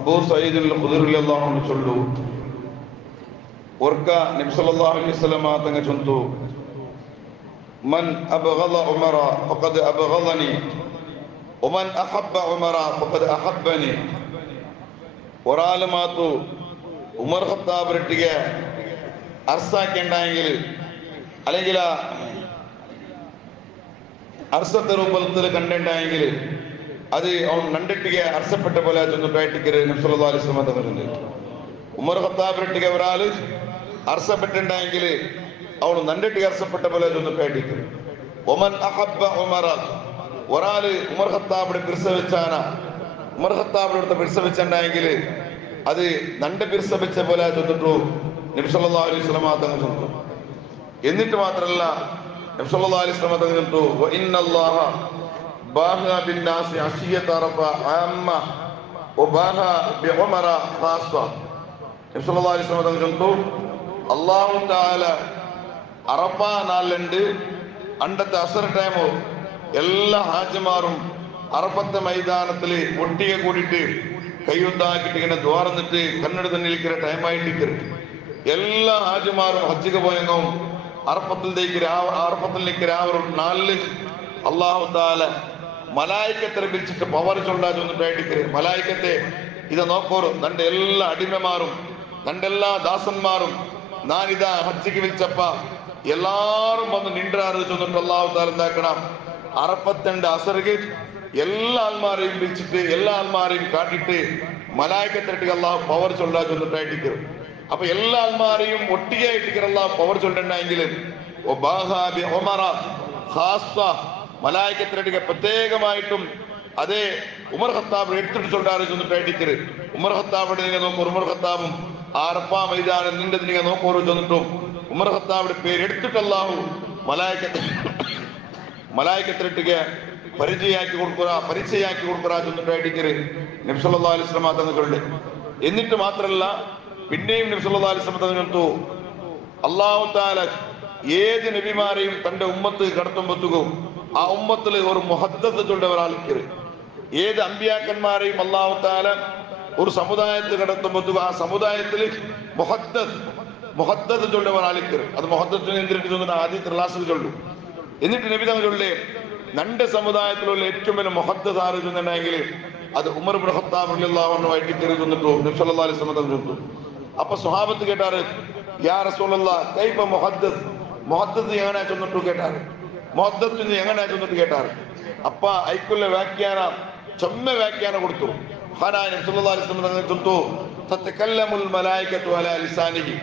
അബൂ സഈദ് അൽ-ഖുദരി റളിയല്ലാഹു അൻഹു ചൊല്ലു ഓർക്ക നബി സല്ലല്ലാഹു അലൈഹി വസല്ലം തങ്ങൾ ചൊല്ലുന്നു മൻ അബ്ഗള ഉമറ ഫഖദ് അബ്ഗളനി വമൻ അഹബ്ബ ഉമറ ഫഖദ് അഹബ്ബനി. ഒരാൾ മാത്തു ഉമർ ഖത്താബ് റെട്ടിಗೆ അർസാക്കേണ്ടെങ്കിൽ അല്ലെങ്കിൽ അർസത്തെ രൂപത്തിൽ കണ്ടിട്ടുണ്ടെങ്കിൽ അത് അവൻ നണ്ടിട്ടിಗೆ അർസപ്പെട്ട പോലെ ചെന്നിട്ടായിട്ട് നബി സല്ലല്ലാഹു അലൈഹി വസല്ലം തങ്ങളുണ്ട്. ഉമർ ഖത്താബ് റെട്ടിಗೆ ഒരാൾ അർസപ്പെട്ടുണ്ടെങ്കിൽ അവൻ നണ്ടിട്ടിಗೆ അർസപ്പെട്ട പോലെ ചെന്നിട്ടായിട്ട് ഒമൻ അഹബ്ബ ഉമറ ഒരാള് ഉമർ ഖത്താബിനെ പിർസവിച്ചാന ഉമർ ഖത്താബിനടുത്ത് പിർസവിച്ചുണ്ടെങ്കിൽ അത് നണ്ട് പിർസവിച്ച പോലെ ചെന്നിട്ടു നബി സല്ലല്ലാഹു അലൈഹി വസല്ലം തങ്ങൾ ചൊല്ലുന്നു. എന്നിട്ട് മാത്രമല്ല നബി സല്ലല്ലാഹു അലൈഹി വസല്ലം തങ്ങൾ ചൊല്ലുന്നു വ ഇന്നല്ലാഹ ബാഹ ബിന്നാസി അശിയത റബ അമ്മ വബാഹ ബിഉമറ ഖാസ്സ. നബി സല്ലല്ലാഹു അലൈഹി വസല്ലം തങ്ങൾ ചൊല്ലുന്നു അല്ലാഹു തആല അറഫ നാളിലുണ്ട് അണ്ടത്തെ അസർ ടൈമോ എല്ലാ ഹാജിമാരും അറഫത്തെ മൈതാനത്തിൽ ഒട്ടിയെ കൂടിയിട്ട് കൈയൊത്താക്കിട്ട് ഇങ്ങനെ ദ്വാരന്നിട്ട് കണ്ണട തന്നെ ഇരിക്കുന്ന ടൈമായിട്ട് എല്ലാ ഹാജിമാരും ഹജ്ജിക്ക് പോയെന്നും അറഫത്തിൽ നിൽക്കുന്ന ആ ഒരു നാളില് അല്ലാഹു തആല മലായിക്കത്തെ വിളിച്ചിട്ട് പവർ ചൊല്ലാ ചെന്നിട്ടായിട്ട് മലായിക്കത്തെ ഇത് നോക്കോറും തന്റെ എല്ലാ അടിമമാരും തന്റെ എല്ലാ ദാസന്മാരും ഞാനിതാ ഹജ്ജിക്ക് വിളിച്ചപ്പ എല്ലാരും വന്ന് നിൻറാറ് ചെന്നിട്ട് അല്ലാഹു തആല എന്താക്കണം അറഫത്തിന്റെ അസർക്ക് എല്ലാ ആൾമാരെയും വിളിച്ചിട്ട് എല്ലാ ആൾമാരെയും കാട്ടിട്ട് മലായിക്കത്തിട്ട് അല്ലാഹു പവർ ചൊല്ലാ ചെന്നിട്ടായിട്ട് അപ്പൊ എല്ലാ ആൾമാരെയും ഒട്ടിയായിട്ട് അല്ലാഹു പവർ ചൊല്ലുണ്ടെങ്കിൽ മലായിക്കത്തിട്ട് പ്രത്യേകമായിട്ടും അതേ ഉമർ ഖത്താബ് എടുത്തിട്ട് ചൊല്ലാറ് ചെന്നിട്ടായിട്ട് ഉമർ ഖത്താബിന്റെ നിങ്ങൾ നോക്കൂ ഉമർ ഖത്താബും അറഫ മൈതാനം നിന്റെ നിങ്ങൾ നോക്കോറു ചെന്നിട്ടും ഉമർ ഖത്താബിന്റെ പേര് എടുത്തിട്ട് അല്ലാഹു മലായിക്കത്തിട്ട് പരിചയാക്കി കൊടുക്കുക ചെന്നിട്ടായിട്ട് നബി സല്ലല്ലാഹു അലൈഹി വസല്ലം തങ്ങൾ ചൊല്ലി. എന്നിട്ട് മാത്രമല്ല പിന്നെയും നബി സല്ലല്ലാഹു അലൈഹി വസല്ലം തങ്ങൾ ചൊല്ലുന്നു അല്ലാഹു തആല ഏത് നബിമാരെയും തന്റെ ഉമ്മത്ത് കടത്തുമ്പോഴത്തേക്കും ആ ഉമ്മത്തിൽ ഒരു മുഹദ്ദത്ത് ചൊല്ലുന്ന ഒരാൾക്ക് ഏത് അമ്പിയാക്കന്മാരെയും അല്ലാഹു തആല ഒരു സമുദായത്തിൽ കടത്തുമ്പോഴത്തേക്കും ആ സമുദായത്തിൽ മുഹദ്ദത്ത് ചൊല്ലുന്ന ഒരാൾക്ക് അത് മുഹദ്ദത്തിന് എന്തിട്ട് ചൊല്ലുന്ന ആദ്യത്തെ ക്ലാസ്സിൽ ചൊല്ലു. എന്നിട്ട് നബി തങ്ങൾ ചൊല്ലേ രണ്ട് സമുദായത്തിലുള്ള ഏറ്റവും വലിയ മുഹദ്ദത്ത് ആര് ചെന്നുണ്ടെങ്കിൽ അത് ഉമർ ഇബ്നു ഖത്താബ് റളിയല്ലാഹു അൻഹു ആയിട്ട് ചെന്നിട്ടു നബി സല്ലല്ലാഹു അലൈഹി വസല്ലം തങ്ങൾ ചൊല്ലുന്നു. അപ്പൊ സ്വഹാബത്ത് കേട്ടാറ് യാ റസൂലല്ലാഹ് കൈഫ മുഹദ്ദത്ത് എങ്ങനെ ചെന്നിട്ടു കേട്ടാറ് മുഹദ്ദത്തിന് എങ്ങനെ ചെന്നിട്ട് കേട്ടാറ്. അപ്പ ഐക്കുള്ള വ്യാഖ്യാന ചൊമ്മ വ്യാഖ്യാന കൊടുത്തു. മഹാനായ നബി സല്ലല്ലാഹു അലൈഹി വസല്ലം തങ്ങൾ ചൊല്ലുന്നു തതകല്ലമുൽ മലായികതു അലാ ലിസാനിഹി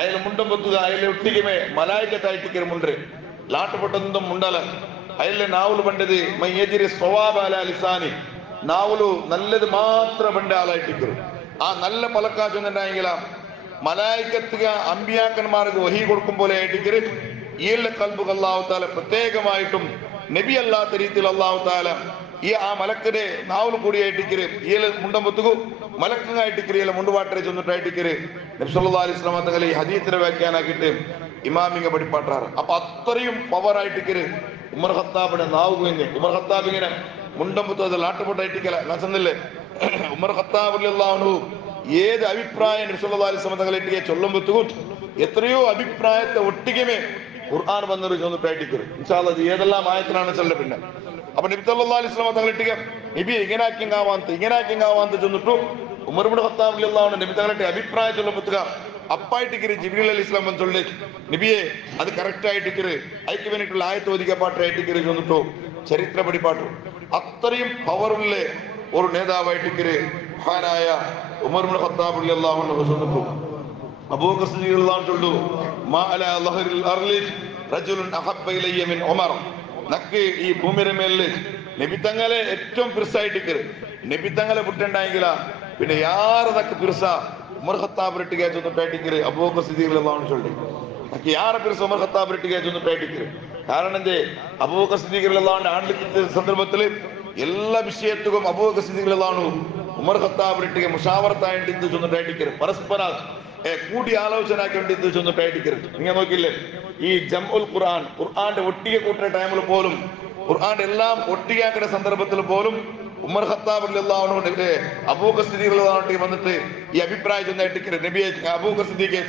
അയൽ മുണ്ടമ്പത്തുക അയൽ ഒട്ടികമേ മലായികത്തായിട്ട് മുണ്ട് ലാട്ടപ്പെട്ടതും മുണ്ടല അയലെ നാവുല് പണ്ടത് മയ്യജിരി സ്വവാബ അലാ ലിസാനി നാവുലു നല്ലത് മാത്രം പണ്ട ആളായിട്ട് ആ നല്ല പലക്കാ ചെന്നിട്ടുണ്ടെങ്കിൽ മലായികത്തുക അമ്പിയാക്കന്മാർക്ക് വഹി കൊടുക്കും പോലെ ആയിട്ട് ഈയുള്ള കൽബുകൾ അല്ലാഹു തആല പ്രത്യേകമായിട്ടും നബി അല്ലാത്ത രീതിയിൽ അല്ലാഹു തആല ഈ ആ മലക്കിന്റെ നാവുല് കൂടിയായിട്ട് ഈല മുണ്ടമ്പത്തുകു മലക്കായിട്ട് മുണ്ടുപാട്ടരെ ചെന്നിട്ടായിട്ട് നബി സല്ലല്ലാഹു അലൈഹി വസല്ലം തങ്ങൾ ഈ ഹദീസിനെ വ്യാഖ്യാനാക്കിയിട്ട് ഇമാമിങ്ങ പഠിപ്പാട്ടാറ്. അപ്പൊ അത്രയും പവറായിട്ട് ഉമർ ഖത്താബിന്റെ നാവ് കഴിഞ്ഞ് ഉമർ ഖത്താബ് ഇങ്ങനെ മുണ്ടമ്പത്ത് ലാട്ടുപൊട്ടായിട്ടിക്കല ഞാൻ ചെന്നില്ലേ ഉമർ ഖത്താബ് റളിയല്ലാഹു അൻഹു ഏത് അഭിപ്രായം നബി സല്ലല്ലാഹു അലൈഹി വസല്ലം തങ്ങളിട്ടിಗೆ ചൊല്ലുമ്പോഴത്തേക്കും എത്രയോ അഭിപ്രായത്തെ ഒട്ടികമേ ഖുർആൻ വന്നൊരു ചെന്നിട്ടായിട്ട് ഇൻഷാ അല്ലാഹ് ഏതെല്ലാം ആയത്തിനാണ് ചൊല്ല പിന്നെ അപ്പൊ നബി സല്ലല്ലാഹു അലൈഹി വസല്ലം തങ്ങളിട്ടിಗೆ നബി ഇങ്ങനാക്കിങ്ങാവാന്ത ചെന്നിട്ടു ഉമർ ഇബ്നു ഖത്താബ് റളിയല്ലാഹു അൻഹു നബി തങ്ങളുടെ അഭിപ്രായം ചൊല്ലുമ്പോഴത്തേക്ക് അപ്പായിട്ട് ജിബ്രീൽ അലൈഹി സ്വലാം ചൊല്ലി നബിയെ അത് കറക്റ്റ് ആയിട്ട് അതിക്ക് വേണ്ടിയിട്ടുള്ള ആയത്ത് ഓതിക്കപ്പാട്ടായിട്ട് ചെന്നിട്ടു ചരിത്ര പഠിപ്പാട്ടു. അത്രയും പവറുള്ള ഒരു നേതാവായിട്ട് മഹാനായ ഉമർ ഇബ്നു ഖത്താബ് റളിയല്ലാഹു അൻഹു ചെന്നിട്ടു. അബൂബക്കർ സിദ്ദീഖ് റളിയല്ലാഹു അൻഹു ചൊല്ലു മാ അലാ ലഹറിൽ അർളി റജുലുൻ അഹബ്ബ ഇലയ്യ മിൻ ഉമർ. നക്ക് ഈ ഭൂമിയുടെ മേലില് നബി തങ്ങളെ ഏറ്റവും പിർസായിട്ട് നബി തങ്ങളെ വിട്ടുണ്ടായെങ്കിൽ പിന്നെ യാറ് നക്ക് പിർസ ഉമർ ഖത്താബ് റെട്ടിಗೆ ചെന്നിട്ടായിട്ട് അബൂബക്കർ സിദ്ദീഖ് റളിയല്ലാഹു അൻഹു ചൊല്ലി നക്ക് യാറ് പിർസ ഉമർ ഖത്താബ് റെട്ടിಗೆ ചെന്നിട്ടായിട്ട്. കാരണം എന്തേ അബൂബക്കർ സിദ്ദീഖ് റളിയല്ലാഹു അൻഹു ആണ്ടിലത്തെ സന്ദർഭത്തിൽ എല്ലാ വിഷയത്തും അബൂബക്കർ സിദ്ദീഖ് റളിയല്ലാഹു അൻഹു ഉമർ ഖത്താബ് റെട്ടിಗೆ മുഷാവറത്തായിട്ട് ചെന്നിട്ടായിട്ട് പരസ്പര കൂടി ആലോചന ആക്കേണ്ടി ചെന്നിട്ടായിട്ട് നിങ്ങൾ നോക്കില്ലേ ഈ ജംഉൽ ഖുർആന്റെ ഒട്ടിಗೆ കൂട്ടുന്ന ടൈമിൽ പോലും ഖുർആന്റെ എല്ലാം ഒട്ടിയാക്കുന്ന സന്ദർഭത്തിൽ പോലും ഉമർ ഖത്താബ് റളിയല്ലാഹു അൻഹു അബൂബക്കർ സിദ്ദീഖ് റളിയല്ലാഹു അൻഹു വന്നിട്ട് ഈ അഭിപ്രായം ചെന്നിട്ട് നബിയെ അബൂബക്കർ സിദ്ദീഖ്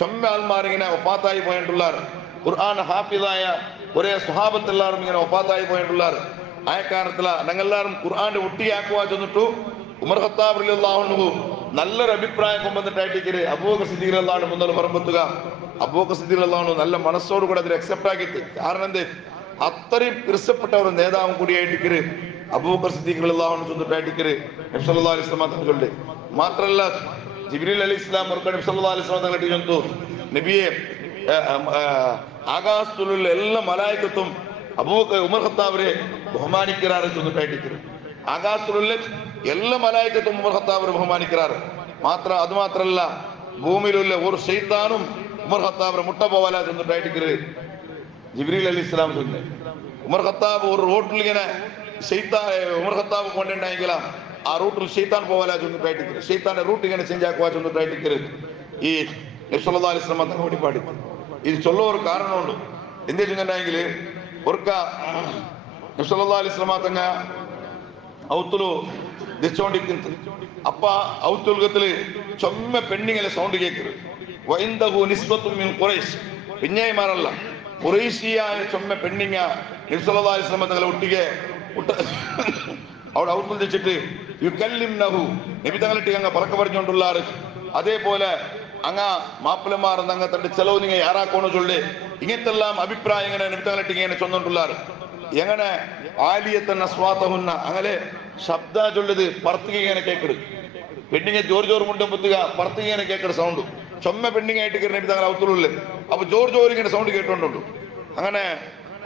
ചൊമ്മ ആൾമാർ ഇങ്ങനെ വഫാത്തായി പോയിട്ടുള്ളാർ, ഖുർആൻ ഹാഫിദായ ഒരേ സ്വഹാബത്ത് എല്ലാവരും ഇങ്ങനെ വഫാത്തായി പോയിട്ടുള്ളാർ. ആ കാരണത്തില ഞങ്ങളെല്ലാവരും ഖുർആന്റെ ഒട്ടിയാക്കുവാ ചെന്നിട്ടു ഉമർ ഖത്താബ് റളിയല്ലാഹു അൻഹു നല്ലൊരു അഭിപ്രായം കൊണ്ടുവന്നിട്ടായിട്ട് അബൂബക്കർ സിദ്ദീഖ് റളിയല്ലാഹു അൻഹു മുന്നോട്ട് പറമ്പെത്തുക. അബൂബക്കർ സിദ്ദീഖ് റളിയല്ലാഹു അൻഹു നല്ല മനസ്സോട് കൂടെ അതിൽ അക്സെപ്റ്റ് ആക്കിയിട്ട്, കാരണം എന്ത് അത്രയും ഇഷ്ടപ്പെട്ട ഒരു നേതാവും കൂടിയായിട്ട് അബൂബക്കർ സിദ്ദീഖ് റളിയല്ലാഹു അൻഹു ചെന്നിട്ടായിട്ട് നബി സല്ലല്ലാഹു അലൈഹി വസല്ലം തങ്ങളുടെ മാത്രല്ല ജിബ്രീൽ അലൈഹിസ്സലാം നബി സല്ലല്ലാഹു അലൈഹി വസല്ലം തങ്ങളുടെ ചെന്നു നബിയെ ആകാശത്തിലുള്ള എല്ലാ മലായികത്തും ഉമർ ഖത്താബിനെ ബഹുമാനിക്കാറ് ചെന്നിട്ടായിട്ട് ആകാശത്തിലുള്ള എല്ലാ മലായികത്തും ഉമർ ഖത്താബിനെ ബഹുമാനിക്കാറ്. അത് മാത്രല്ല ഭൂമിയിലുള്ള ഒരു ശൈത്താനും ഉമർ ഖത്താബിനെ മുട്ട പോവാല ചെന്നിട്ടായിട്ട് ജിബ്രീൽ അലൈഹിസ്സലാം ചൊല്ലുന്നത്. ഉമർ ഖത്താബ് ഒരു റോട്ടിൽ ഇങ്ങനെ ഉമർ ഖത്താബ് കൊണ്ടുണ്ടായെങ്കിൽ ആ റൂട്ടിൽ ഷെയ്ത്താൻ പോവാല ചെന്നിട്ടായിട്ട് ഷെയ്ത്താന്റെ റൂട്ട് ഇങ്ങനെ ചേഞ്ച് ആക്കുവാ ചെന്നിട്ടായിട്ട് ഈ നബി സല്ലല്ലാഹു അലൈഹി വസല്ലം തങ്ങൾ ഓടിപ്പാടി. ഇത് ചൊല്ല ഒരു കാരണമുണ്ട്. എന്ത് വെച്ചിട്ടുണ്ടെങ്കിൽ ഒർക്ക നബി സല്ലല്ലാഹു അലൈഹി വസല്ലം തങ്ങ ഔത്തുലു ദിച്ചോണ്ടിരിക്കുന്നത്. അപ്പ ഔത്തുൽഗത്തില് ചൊമ്മ പെണ്ണിങ്ങനെ സൗണ്ട് കേൾക്കരുത്. വൈന്ദഹു നിസ്ബത്തും മിൻ ഖുറൈശ്, പിന്നേമാരല്ല ഖുറൈശിയായ ചൊമ്മ പെണ്ണിങ്ങ നബി സല്ലല്ലാഹു അലൈഹി വസല്ലം തങ്ങളെ ഒട്ടിಗೆ അവിടെ ഔത്തുൽ വെച്ചിട്ട് യുകല്ലിംനഹു നബി തങ്ങളിട്ട് അങ്ങ് പറക്ക പറഞ്ഞുകൊണ്ടുള്ളാറ്. അതേപോലെ അങ്ങ മാപ്പിളമാർ അങ്ങ് തന്റെ ചെലവ് നിങ്ങൾ യാറാക്കോണോ ചൊല്ലി ഇങ്ങനത്തെല്ലാം അഭിപ്രായം ഇങ്ങനെ നബി തങ്ങളിട്ട് ഇങ്ങനെ ചൊന്നുകൊണ്ടുള്ളാറ്. എങ്ങനെ ആലിയത്തന്നെ സ്വാതഹുന്ന അങ്ങനെ ശബ്ദ ചൊല്ലത് പറത്തുക ഇങ്ങനെ കേക്കരുത്. പെണ്ണിങ്ങെ ജോർ മുണ്ടുമ്പത്തുക പറത്തുക ഇങ്ങനെ കേക്കട സൗണ്ട് ചൊമ്മ പെണ്ണിങ്ങായിട്ട് നബി തങ്ങൾ ഔത്തുള്ളൂ. അപ്പൊ ജോർ ഇങ്ങനെ സൗണ്ട് കേട്ടോണ്ടുണ്ട്. അങ്ങനെ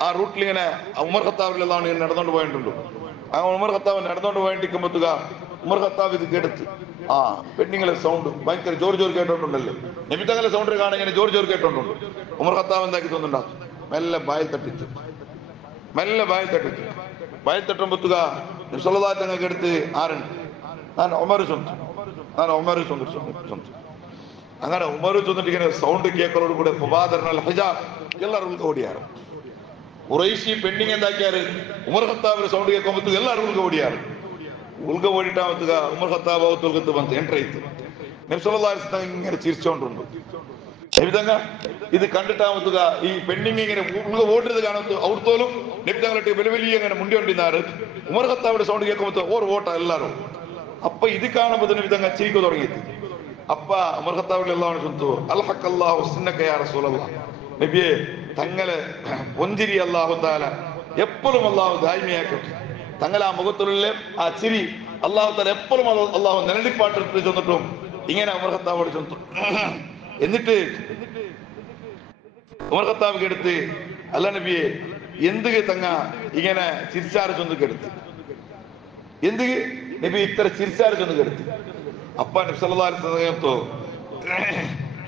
ആ റൂട്ടിൽ ഇങ്ങനെ ഉമർ ഖത്താബ് റളിയല്ലാഹു അൻഹു നടന്നുകൊണ്ട് പോയിട്ടുണ്ട്. ആ ഉമർ ഖത്താബ് നടന്നുകൊണ്ട് പോയിട്ടിരിക്കുമ്പോത്തുക ഉമർ ഖത്താബ് ഇത് കേട്ടത് ആ പെണ്ണിങ്ങളെ സൗണ്ട് ഭയങ്കര ജോർ കേട്ടോണ്ടുണ്ടല്ലോ. നബി തങ്ങളെ സൗണ്ട് കാണാൻ ഇങ്ങനെ ജോർ കേട്ടോണ്ടുണ്ട്. ഉമർ ഖത്താബ് എന്താക്കി തോന്നുന്നുണ്ടാകും, മെല്ലെ ബായിൽ തട്ടിച്ചു ബായിൽ തട്ടുമ്പോത്തുക നബി സല്ലല്ലാഹു അലൈഹി വസല്ലം എടുത്ത് ആരുണ്ട്, ഞാൻ ഉമർ ചൊന്നു അങ്ങനെ ഉമർ ചൊന്നിട്ട് ഇങ്ങനെ സൗണ്ട് കേക്കറോട് കൂടെ എല്ലാവരും ഓടിയാറ്. ഖുറൈശി പെണ്ണിങ് എന്താക്കിയാറ് ഉമർ ഖത്താബിന്റെ സൗണ്ട് കേൾക്കുമ്പോ എല്ലാവരും ഓടിയാറ്. ഓടിട്ടാമത്തുക ഉമർ ഖത്താബ് ഔത്തുൽഗത്ത് ಬಂತು ಎಂಟ್ರಿ ಆಯ್ತು. നബി സല്ലല്ലാഹു അലൈഹി വസല്ലം ഇങ്ങനെ ചിരിച്ചോണ്ടുണ്ട്. നബിതങ്ങ ഇത് കണ്ടിട്ടാമത്തുക ഈ പെണ്ണിങ് ഇങ്ങനെ ഓടുന്നത് കാണുന്നത് അവിടുത്തോലും നബി തങ്ങളിട്ട് വലിയ ഇങ്ങനെ മുണ്ടിക്കൊണ്ടിരുന്നാറ്. ഉമർ ഖത്താബിന്റെ സൗണ്ട് കേൾക്കുമ്പോ ഓർ ഓട്ട എല്ലാവരും. അപ്പൊ ഇത് കാണുമ്പോ നബിതങ്ങ ചിരിക്കു തുടങ്ങിയത്. അപ്പ ഉമർ ഖത്താബ് റളിയല്ലാഹു അൻഹു ചൊല്ലുന്നു അൽഹഖല്ലാഹു സുന്നക യാ റസൂലല്ലാഹ്, നബിയെ തങ്ങളെ പൊഞ്ചിരി അല്ലാഹു തആല എപ്പോഴും അല്ലാഹു ദായിമിയാക്കട്ടെ. തങ്ങളെ ആ മുഖത്തുള്ള ആ ചിരി അല്ലാഹു തആല എപ്പോഴും അല്ലാഹു നിലനിപ്പാട്ടിട്ട് ചെന്നിട്ടും ഇങ്ങനെ ഉമർ ഖത്താബോട് ചെന്നു. എന്നിട്ട് ഉമർ ഖത്താബ് എടുത്ത് അല്ല നബിയെ എന്ത് തങ്ങ ഇങ്ങനെ ചിരിച്ചാറ് ചൊന്ന് കെടുത്ത്, എന്ത് നബി ഇത്ര ചിരിച്ചാറ് ചൊന്ന് കെടുത്ത്. അപ്പ നബി സല്ലല്ലാഹു അലൈഹി വസല്ലം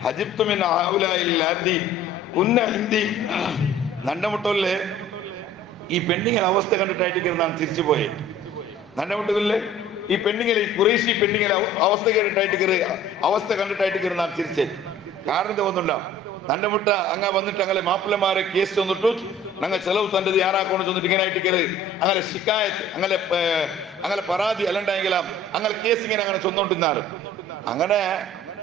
ഹജിബ്തു മിൻ ഹൗലാഇൽ ലാദി കുന്ന ഹിന്ദി നണ്ടമുട്ടല്ലേ ഈ പെണ്ണിങ്ങനെ അവസ്ഥ കണ്ടിട്ടായിട്ട് ഞാൻ തിരിച്ചു പോയെ. നണ്ടമുട്ടല്ലേ ഈ പെണ്ണിങ്ങനെ ഈ ഖുറൈശി പെണ്ണിങ്ങനെ അവസ്ഥ കണ്ടിട്ടായിട്ട് ഞാൻ തിരിച്ചേ. കാരണം എന്താ ഒന്നുണ്ട നണ്ടമുട്ട അങ്ങ വന്നിട്ട് അങ്ങനെ മാപ്പിളമാരെ കേസ് തന്നിട്ടു ഞങ്ങൾ ചെലവ് തന്നത് യാറാക്കോണ് ചെന്നിട്ട് ഇങ്ങനെ ആയിട്ട് അങ്ങനെ ശിക്കായത്ത് അങ്ങനെ പരാതി അല്ലണ്ടെങ്കിലാം അങ്ങനെ കേസ് ഇങ്ങനെ അങ്ങനെ ചൊന്നോണ്ടിരുന്നാറ്. അങ്ങനെ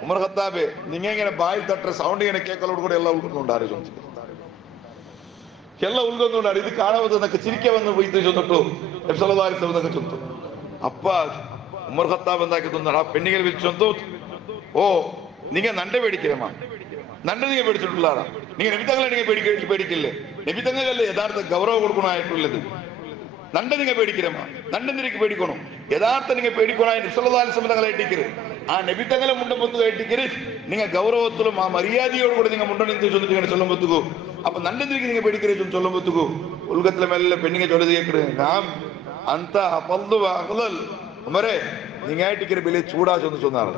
ഉമർ ഖത്താബ് നിങ്ങ ഇങ്ങനെ ബായിൽ തട്ട സൗണ്ട് ഇങ്ങനെ കേക്കലോട് കൂടെ എല്ലാം ഉൾക്കൊണ്ടുണ്ടാറ് എല്ലാം ഉൾക്കൊണ്ടുണ്ടാറ്. ഇത് കാണുമ്പോൾ എന്നൊക്കെ ചിരിക്ക വന്ന് പോയി ചൊന്നിട്ടു നബി സല്ലല്ലാഹു അലൈഹി വസല്ലം ചൊന്നു. അപ്പ ഉമർ ഖത്താബ് എന്താക്കി തോന്നാറ് ആ പെണ്ണിങ്ങനെ വിളിച്ചൊന്നു, ഓ നിങ്ങ നണ്ട പേടിക്കലമാ, നണ്ട നിങ്ങൾ പേടിച്ചിട്ടുള്ളാറാ, നിങ്ങൾ നബിതങ്ങളെ നിങ്ങൾ പേടിക്കില്ലേ, നബിതങ്ങളല്ലേ യഥാർത്ഥ ഗൗരവം കൊടുക്കണമായിട്ടുള്ളത്. നണ്ട നിങ്ങൾ പേടിക്കലമാ, നണ്ട നിനക്ക് പേടിക്കണം, യഥാർത്ഥ നിങ്ങൾ പേടിക്കണായി നബി സല്ലല്ലാഹു അലൈഹി വസല്ലം തങ്ങളെ ഇട്ടിക്കരുത്. ആ നബിതങ്ങളെ മുണ്ടമ്പൊത്തു ഇട്ടിക്കരുത്. നിങ്ങൾ ഗൗരവത്തിലും ആ മര്യാദയോട് കൂടെ നിങ്ങൾ മുണ്ടണിന്ന് ചൊന്നിട്ട് ഇങ്ങനെ ചൊല്ലുമ്പൊത്തുകൂ. അപ്പൊ നണ്ട നിനക്ക് നിങ്ങൾ പേടിക്കരുത് ചൊല്ലുമ്പൊത്തുകൂ. ഉൽഗത്തിലെ മെല്ലെ പെണ്ണിങ്ങ ചൊല്ലത് കേൾക്കരുത്. നാം അന്ത ഉമരെ നിങ്ങളായിട്ടിക്കര് വലിയ ചൂടാ ചൊന്നാറ്,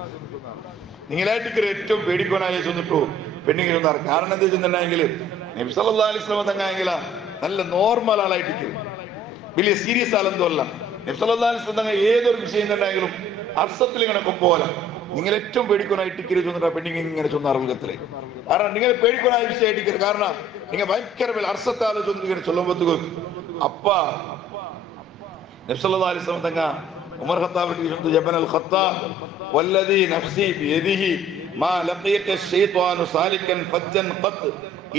നിങ്ങളായിട്ടിക്കര് ഏറ്റവും പേടിക്കോനായി ചൊന്നിട്ടു പെണ്ണിങ്ങ ചൊന്നാറ്. കാരണം എന്താ ചെന്നിട്ടുണ്ടെങ്കിൽ നബി സല്ലല്ലാഹു അലൈഹി വസല്ലം തങ്ങായെങ്കില നല്ല നോർമൽ ആളായിട്ടിക്കര്, വലിയ സീരിയസ് ആളെന്തോ അല്ല. നബി സല്ലല്ലാഹു അലൈഹി വസല്ലം തങ്ങ ഏതൊരു വിഷയം തന്നെയാണെങ്കിലും അർത്ഥത്തിൽ ഇങ്ങനെ കൊപ്പോലെ നിങ്ങൾ ഏറ്റവും പേടിക്കോനായിട്ടിക്കര് ചൊന്നിട്ട് പെണ്ണിങ്ങ ഇങ്ങനെ ചൊന്നാറ് ഉൽഗത്തിലെ. കാരണം നിങ്ങൾ പേടിക്കോനായ വിഷയമായിട്ടിക്കര്, കാരണം നിങ്ങൾ ഭയങ്കര അർത്ഥത്താല് ചൊന്നിങ്ങനെ ചൊല്ലുമ്പോഴത്തേക്ക് അപ്പ നബി സല്ലല്ലാഹു അലൈഹി വസല്ലം തങ്ങൾ ഉമർ ഖത്താബിനെ ചോദിച്ചു, യബ്നൽ ഖത്താബ് വല്ലദീ നഫ്സി ബിയദിഹി മാ ലഖിയക ശൈത്വാനു സാലിക്കൻ ഫജ്ജൻ ഖത്ത്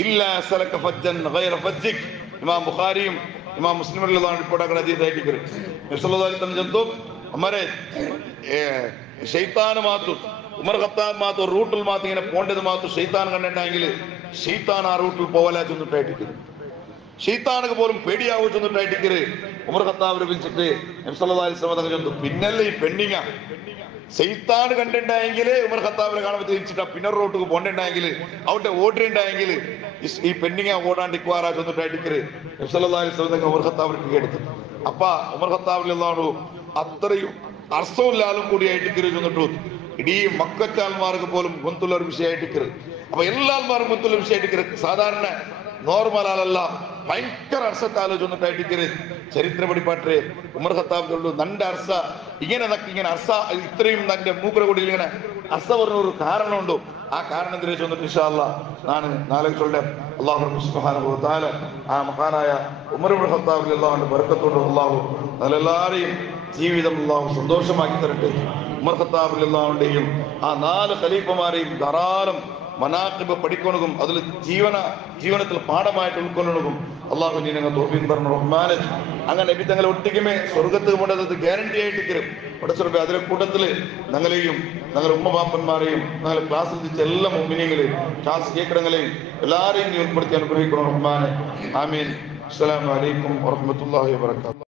ഇല്ലാ സലക ഫജ്ജൻ ഗൈറ ഫജ്ജിക്. ഇമാം ബുഖാരിയും ഇമാം മുസ്ലിം റളിയല്ലാഹു റിപ്പോർട്ട് ആക്കുന്ന ഹദീസ് ആയിട്ട് നബി സല്ലല്ലാഹു അലൈഹി വസല്ലം ചൊല്ലും, അമരെ ശൈത്താൻ മാത്തു ഉമർ ഖത്താബ് മാത്തു റൂട്ടിൽ മാത്തു ഇങ്ങനെ പോണ്ടത് മാത്തു ശൈത്താൻ കണ്ടിട്ടുണ്ടെങ്കിൽ ശൈത്താൻ ആ റൂട്ടിൽ പോവല ചെന്നിട്ടായിട്ട് ഷെയ്ത്താനക്ക് പോലും പേടിയാവും ചെന്നിട്ടായിട്ട് ഉമർ ഖത്താബിനെ വിളിച്ചിട്ട് നബി സല്ലല്ലാഹു അലൈഹി വസല്ലം ചൊല്ലും, പിന്നല്ലേ ഈ പെണ്ണിങ്ങ ശൈത്താൻ കണ്ടിട്ടുണ്ടെങ്കിൽ ഉമർ ഖത്താബിനെ കാണുമ്പോൾ തിരിച്ചിട്ടാ പിന്നെ റോട്ടിക്ക് പോണ്ടിട്ടുണ്ടെങ്കിൽ അവിടെ ഓടിണ്ടായെങ്കിൽ ഈ പെണ്ണിങ്ങ ഓടാണ്ടിക്കുവാറാ ചെന്നിട്ടായിട്ട് നബി സല്ലല്ലാഹു അലൈഹി വസല്ലം ഉമർ ഖത്താബിനെ കേട്ടത്. അപ്പ ഉമർ ഖത്താബിൽ നിന്നാണ് അത്രയും അർസവുല്ലാലും കൂടിയായിട്ട് ചെന്നിട്ടു ഇടീ മക്കച്ചാൽമാർക്ക് പോലും ഗൊന്തുള്ള ഒരു വിഷയമായിട്ട്. അപ്പൊ എല്ലാ ആൾമാർക്കും ഗൊന്തുള്ള വിഷയമായിട്ട് സാധാരണ നോർമൽ ആളല്ല, ഭയങ്കര അർസത്തെ ആലോചിച്ചിട്ടായിട്ട് ചരിത്ര പഠിപ്പാട്ടെ ഉമർ ഖത്താബ് ചൊല്ലു, നന്റെ അർസ ഇങ്ങനെ ഇങ്ങനെ അർസ ഇത്രയും തന്റെ മൂക്കര കൂടിയിൽ ഇങ്ങനെ അർസ പറഞ്ഞ ഒരു കാരണമുണ്ടോ, ആ കാരണം തിരിച്ചു വന്നിട്ട് ഇൻഷാ അല്ലാഹ് നാളെ അല്ലാഹു സുബ്ഹാനഹു വ തആല ആ മഹാനായ ഉമർ ഇബ്നു ഖത്താബ് റളിയല്ലാഹു അൻഹു ബർക്കത്തോടെ അല്ലാഹു എല്ലാവരെയും ജീവിതം അല്ലാഹു സന്തോഷമാക്കി തരട്ടെ. ഉമർ ഖത്താബ് റളിയല്ലാഹു അൻഹുവിന്റെയും ആ 4 ഖലീഫമാരെയും ധാരാളം മനാഖിബ് പഠിക്കണതും അതിൽ ജീവനത്തിൽ പാഠമായിട്ട് ഉൾക്കൊള്ളണതും അള്ളാഹു നീ ഞങ്ങൾ തൗഫീഖ് തരണം റഹ്മാനെ. അങ്ങനെ നബി തങ്ങളെ ഒട്ടിക്കുമേ സ്വർഗത്ത് കൊണ്ടത് ഗ്യാരണ്ടി ആയിട്ട് പഠിച്ചോട്ടെ. അതിലെ കൂട്ടത്തില് ഞങ്ങളെയും ഞങ്ങളുടെ ഉമ്മബാപ്പന്മാരെയും ഞങ്ങളെ ക്ലാസ്സിൽ തിരിച്ച എല്ലാ മുഅ്മിനീങ്ങളെയും ക്ലാസ് കേൾക്കണങ്ങളെയും എല്ലാവരെയും നീ ഉൾപ്പെടുത്തി അനുഗ്രഹിക്കണം റഹ്മാനെ. ആമീൻ. അസ്സലാമു അലൈക്കും വറഹ്മത്തുള്ളാഹി വബറകാതുഹു.